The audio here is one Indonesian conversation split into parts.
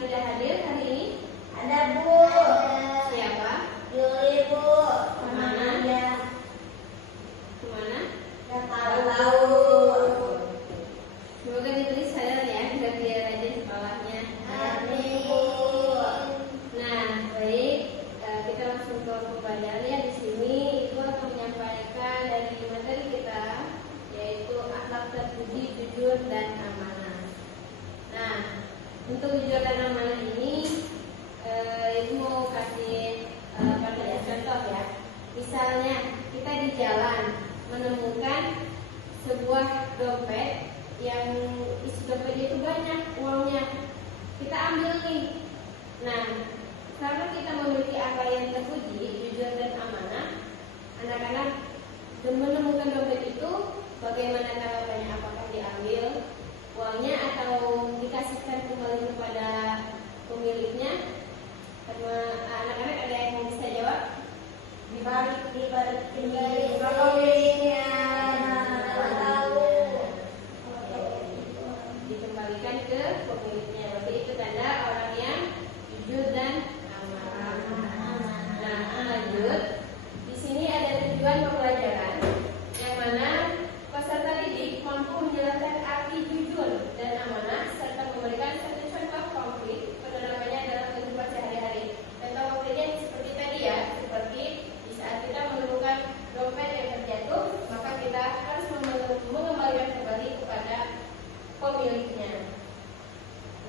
tidak hadir hari ini? Ada Bu. Siapa? Yuli Bu. Kemana? Ya. Kemana? Nggak tahu. Semoga diberi sadar ya, biar rajin sekolahnya. Amin. Nah, baik, kita langsung ke pembelajaran ya. Di sini Ibu akan menyampaikan dari materi kita, yaitu akhlak terpuji, jujur dan amanah. Nah, untuk jujur dan amanah ini, Ibu mau kasih contoh ya. Misalnya kita di jalan menemukan sebuah dompet yang isi dompet itu banyak uangnya, kita ambil nih. Nah, karena kita memiliki akal yang terpuji, jujur dan amanah, anak-anak menemukan dompet itu, bagaimana tanggapannya? Apakah diambil uangnya atau dikasihkan kembali kepada pemiliknya? Karena anak-anak ada yang mau bisa jawab? Dibalik pemiliknya. Nggak tahu. Dikembalikan ke pemiliknya. Berarti itu tanda orang yang jujur dan amanah. Nah, lanjut. Di sini ada tujuan pembelajaran yang mana peserta didik mampu menjelaskan arti jujur dan amanah serta memberikan satu contoh konkret penerapannya dalam kehidupan sehari-hari. Contoh konkretnya seperti tadi ya, seperti di saat kita menemukan dompet yang terjatuh, maka kita harus mengembalikan kembali kepada pemiliknya.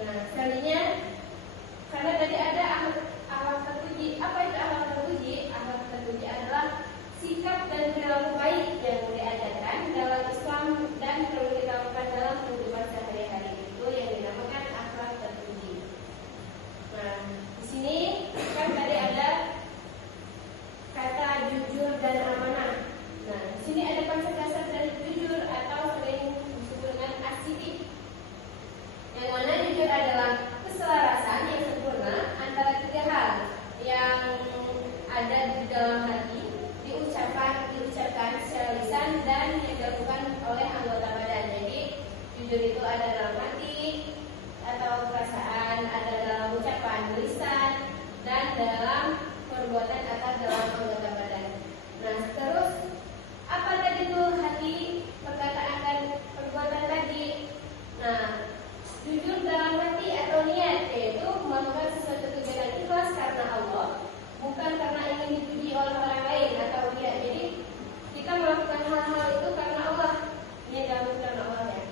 Nah, selanjutnya, karena tadi ada akhlak terpuji. Apa itu akhlak terpuji? Akhlak terpuji adalah sikap dan perilaku baik yang diajarkan dalam Islam dan perlu kita lakukan dalam kehidupan sehari-hari. Itu yang dinamakan akhlak terpuji. Nah, di sini kan tadi ada kata jujur dan amanah. Nah, di sini ada konsep dasar dari jujur atau sering disebut dengan asidik. Yang mana jujur adalah keselarasan yang sempurna antara tiga hal yang ada di dalam hati, diucapkan secara lisan dan yang dilakukan oleh anggota badan. Jadi jujur itu ada dalam hati atau perasaan, ada dalam ucapan lisan dan dalam perbuatan atau dalam anggota badan. Nah, terus apa tadi itu hati, perkataan dan perbuatan tadi? Nah, jujur dalam hati atau niat, yaitu melakukan sesuatu kegiatan ikhlas karena Allah, bukan karena ingin dipuji oleh orang lain atau dia. Jadi kita melakukan hal-hal itu karena Allah, niat dalam karena Allah ya.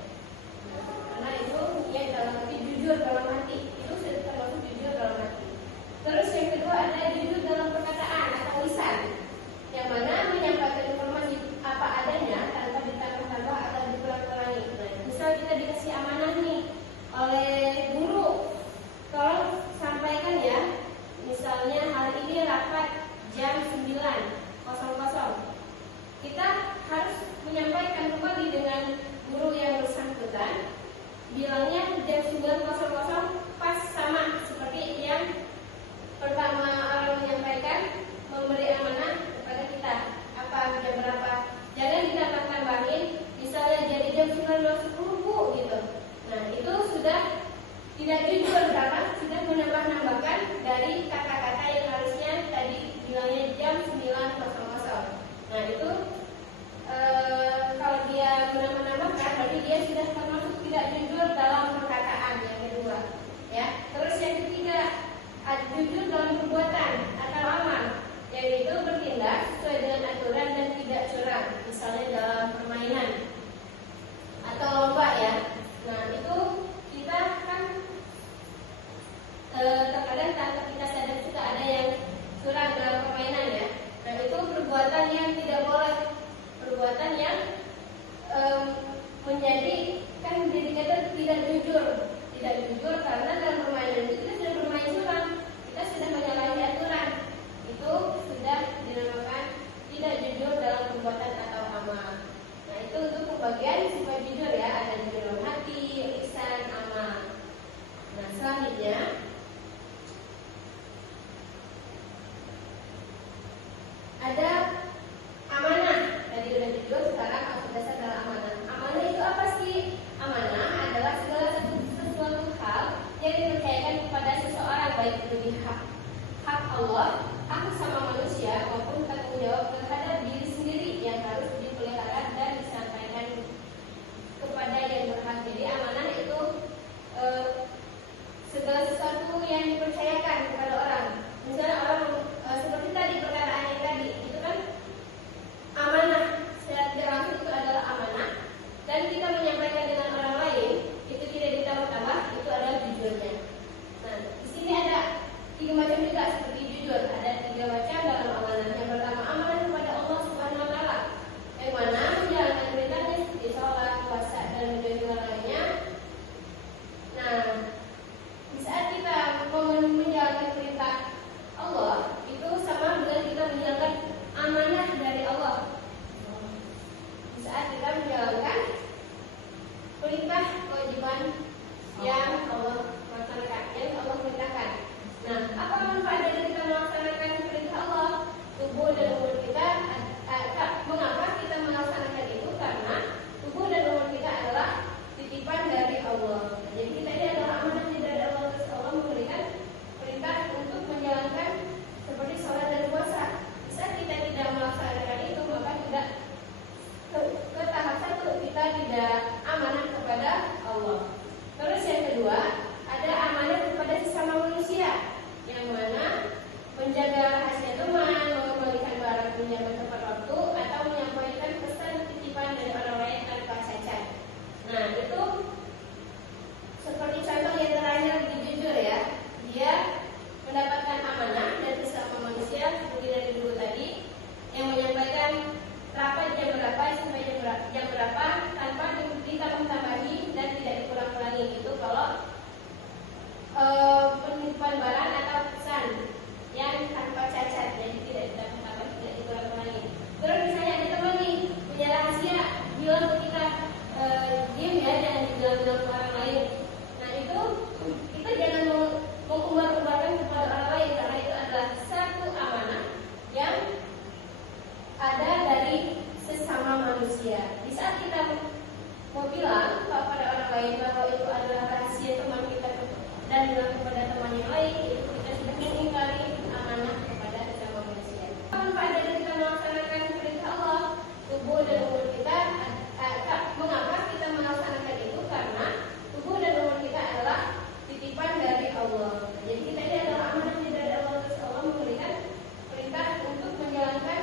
Karena itu niat dalam hati, jujur dalam hati, itu sudah termasuk jujur dalam hati. Terus yang kedua ada jujur dalam perkataan atau lisan, yang mana menyampaikan informasi apa adanya tanpa ditambah-tambah atau dikurang-kurangi. Nah, misal kita dikasih amanah nih oleh guru, tolong sampaikan ya, misalnya hari ini rapat jam 9.00, kita harus menyampaikan kembali dengan guru yang bersangkutan, bilangnya jam 9.00 pas sama seperti yang pertama orang menyampaikan memberi amanah kepada kita. Apa jam berapa? Jangan ditambah-tambahin, misalnya jadi jam 9.10 Bu gitu. Nah, itu sudah tidak jujur karena sudah menambah-nambahkan dari kata-kata yang harusnya tadi bilangnya jam 9.00. Nah, itu kalau dia menambah-nambahkan berarti dia sudah termasuk tidak jujur dalam perkataan yang kedua. Ya. Terus yang ketiga, jujur dalam perbuatan atau amal, yaitu bertindak sesuai dengan aturan dan tidak curang, misalnya dalam permainan atau lomba ya. Nah, itu kita kan terkadang tanpa kita sadar juga ada yang curang dalam permainan ya. Nah, itu perbuatan yang tidak boleh, perbuatan yang menjadikan tidak jujur karena dalam permainan itu kita sudah bermain curang, kita sudah menyalahi aturan, itu sudah dinamakan tidak jujur dalam perbuatan atau amal. Nah, itu untuk pembagian supaya jujur ya, ada jujur dalam hati, lisan, amal. Nah, selanjutnya ada amanah. Tadi udah jujur, sekarang konsep dasar adalah amanah. Amanah itu apa sih? Amanah adalah segala sesuatu hal yang dipercayakan kepada baik itu di hak Allah, hak sama manusia maupun tanggung jawab terhadap diri sendiri yang harus dipelihara dan disampaikan kepada yang berhak. Jadi amanah itu segala sesuatu yang dipercayakan kepada orang. Misalnya orang seperti tadi perkataan yang tadi itu kan amanah, secara tidak langsung itu adalah amanah, dan kita menyampaikan dengan orang lain itu tidak ditambah-tambah, itu adalah jujurnya. Nah, di sini ada 3 macam juga seperti jujur. Ada 3 macam dalam amanah. Yang pertama amanah kepada Allah Subhanahu Wa Taala, yang mana menjalankan perintahnya seperti sholat, puasa dan menjauhi larangannya. Nah, di saat kita menjalankan perintah Allah itu sama dengan kita menjalankan amanah dari Allah. Di saat kita menjalankan perintah kewajiban yang Allah laksanakan, yang Allah perintahkan. Nah, apa manfaat dari kita melaksanakan perintah Allah? Tubuh dan umur kita, mengapa kita melaksanakan itu? Karena tubuh dan umur kita adalah titipan dari Allah. Jadi kita ini adalah amanah dari Allah. Terus Allah memberikan perintah untuk menjalankan seperti sholat dan puasa. Saat kita tidak melaksanakan itu, maka tidak ke tahap 1 kita tidak amanah kepada Allah. Terus yang kedua, ada amanah kepada sesama manusia, yang mana menjaga rahasia teman, mengembalikan barang pinjaman tepat waktu, atau menyampaikan pesan titipan dari orang lain tanpa cacat. Nah, itu seperti contoh yang terakhir di jujur ya. Dia mendapatkan amanah dari sesama manusia seperti dari dulu tadi, yang menyampaikan rapat jam berapa sampai jam berapa tanpa ditambah-tambahi dan tidak dikurang-kurangi. Itu kalau penitipan barang atau pesan yang tanpa cacat, jadi tidak ditambah-tambahi, tidak dikurang-kurangi. Terus misalnya ada teman nih punya rahasia, bilang ketika diam ya, jangan dibilang-bilang ke orang lain. Nah, itu kita jangan mengumbar-umbarkan kepada orang lain, karena itu adalah satu amanah yang ada dari sesama manusia. Di saat kita mau bilang kepada orang lain bahwa itu adalah rahasia teman kita dan bilang kepada teman yang lain, itu kita sudah mengingkari amanah kepada sesama manusia. Manfaat dari kita melaksanakan perintah Allah, tubuh dan umur kita, mengapa kita melaksanakan itu? Karena tubuh dan umur kita adalah titipan dari Allah. Jadi kita ini adalah amanah dari Allah. Terus Allah memberikan perintah untuk menjalankan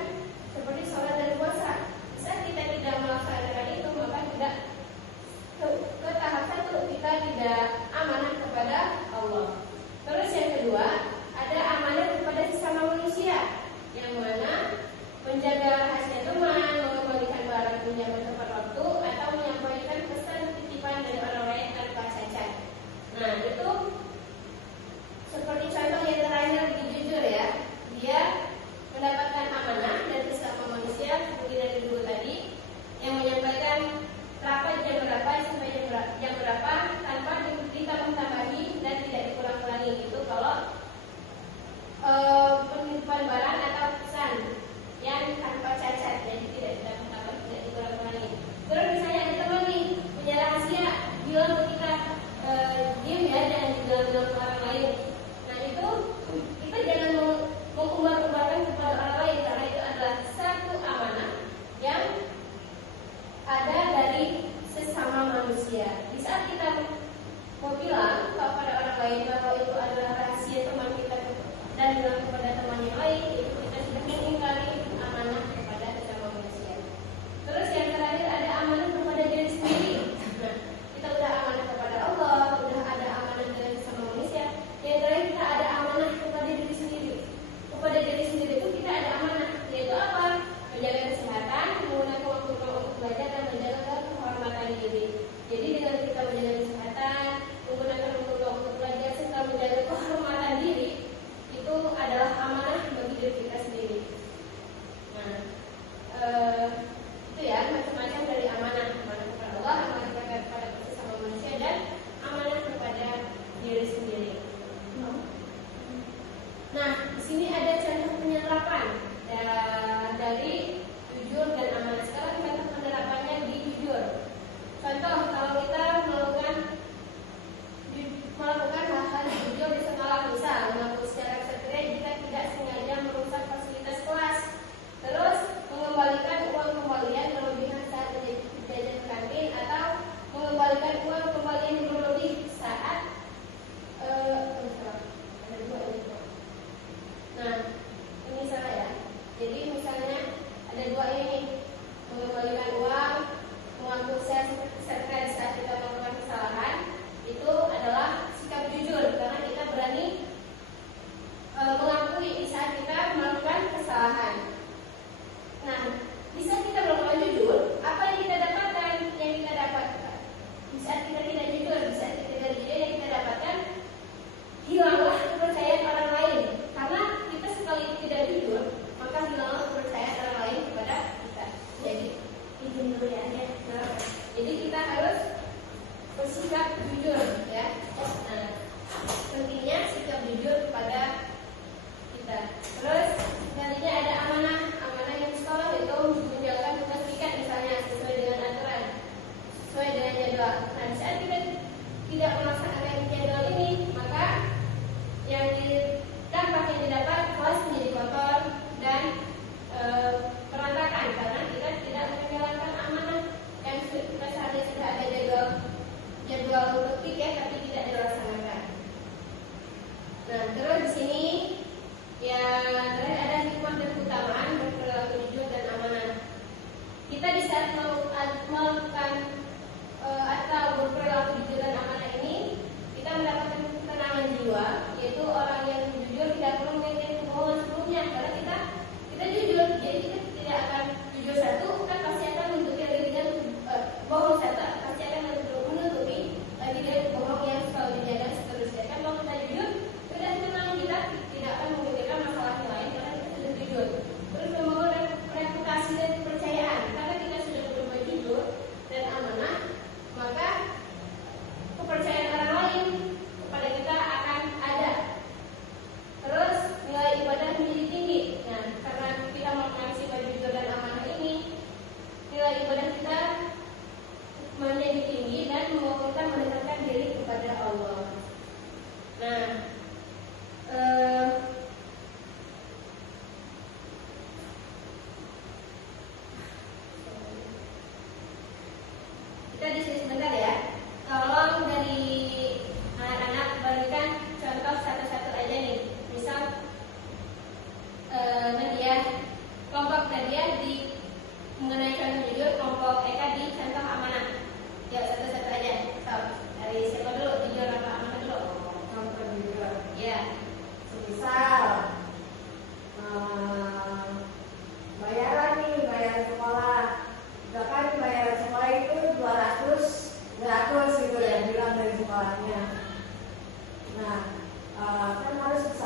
seperti sholat dan puasa. Saat kita tidak melaksanakan itu, maka tidak ke tahap 1 kita tidak amanah kepada Allah. Terus yang kedua, ada amanah kepada sesama manusia, yang mana menjaga rahasia teman, mengembalikan barang pinjaman tepat waktu, atau menyampaikan pesan titipan dari orang lain tanpa cacat. Nah, itu seperti contoh yang terakhir di jujur ya. Dia mendapatkan amanah dari sesama manusia seperti dari dulu tadi, yang menyampaikan rapat jam berapa sampai jam berapa tanpa ditambah-tambahi dan tidak dikurang-kurangi. Itu kalau penitipan barang atau pesan yang tanpa cacat, jadi tidak ditambah-tambah, tidak dikurang-kurangi. Terus misalnya ada teman nih punya rahasia, bilang ketika diam ya, jangan dibilang-bilang ke orang lain. Nah, itu kita jangan mengumbar-umbarkan kepada orang lain, karena itu adalah satu amanah yang ada dari sesama manusia. Di saat kita mau bilang kepada orang lain bahwa itu adalah rahasia teman kita dan bilang kepada teman yang lain, itu kita sudah mengingkari amanah kepada sesama manusia. Terus yang terakhir ada amanah kepada diri sendiri. Nah, kita sudah amanah kepada Allah, sudah ada amanah dari sesama manusia. Yang terakhir kita ada amanah kepada diri sendiri. Kepada diri sendiri itu kita ada amanah, yaitu apa? Menjaga kesehatan, menggunakan waktu untuk belajar dan menjaga kehormatan diri. Jadi dengan kita menjaga kesehatan, menggunakan waktu untuk belajar serta menjaga kehormatan diri, itu adalah amanah bagi diri kita sendiri. Nah, itu ya macam-macam dari amanah. Amanah kepada Allah, amanah kepada sesama manusia, dan amanah kepada diri sendiri. Nah, di sini ada contoh penyerapan dari jujur dan amanah. Sekarang contoh penerapannya di jujur. Contoh, kalau kita melakukan hal-hal jujur di sekolah, misal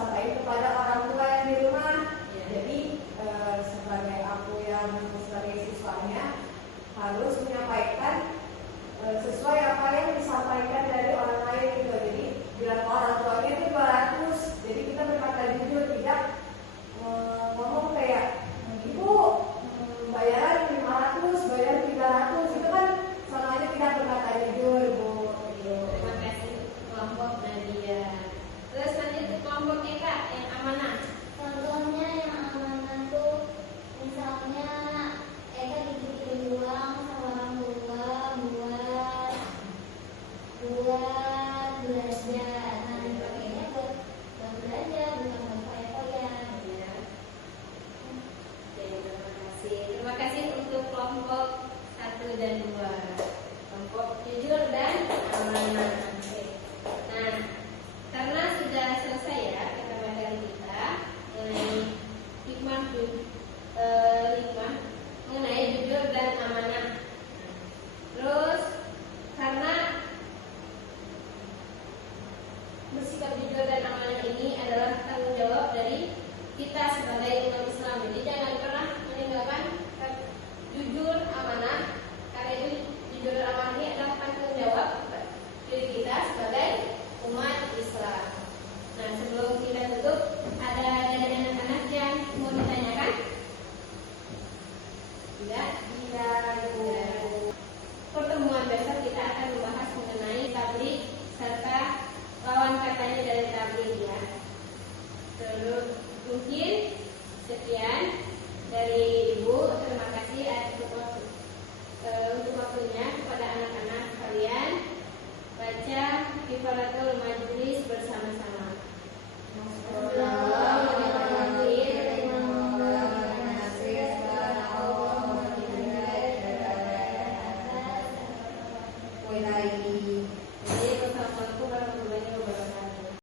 disampaikan kepada orang tua yang di rumah. Ya. Jadi sebagai aku yang sebagai siswanya harus menyampaikan sesuai apa yang disampaikan dari orang lain gitu. Jadi bilang ke orang tuanya itu 200. Jadi kita berkata jujur, tidak ngomong kayak ibu bayaran 500, bayar 300, itu kan sama aja tidak berkata jujur bu. Gitu. Terima kasih kelompok Nadia. Terus lanjut ke kelompok Eka yang amanah. Contohnya yang amanah tuh misalnya Eka dititipin uang sama orang tua buat belanja. Nah dipakainya buat belanja bukan buat foya-foya. Ya. Oke, terima kasih. Terima kasih untuk kelompok 1 dan 2. Kelompok jujur dan amanah. Oke. Nah, karena sudah selesai ya kata materi kita mengenai hikmah mengenai jujur dan amanah. Terus karena bersikap jujur dan amanah ini adalah tanggung jawab dari kita sebagai umat Islam. Jadi jangan pernah meninggalkan jujur amanah, karena itu jujur dan amanah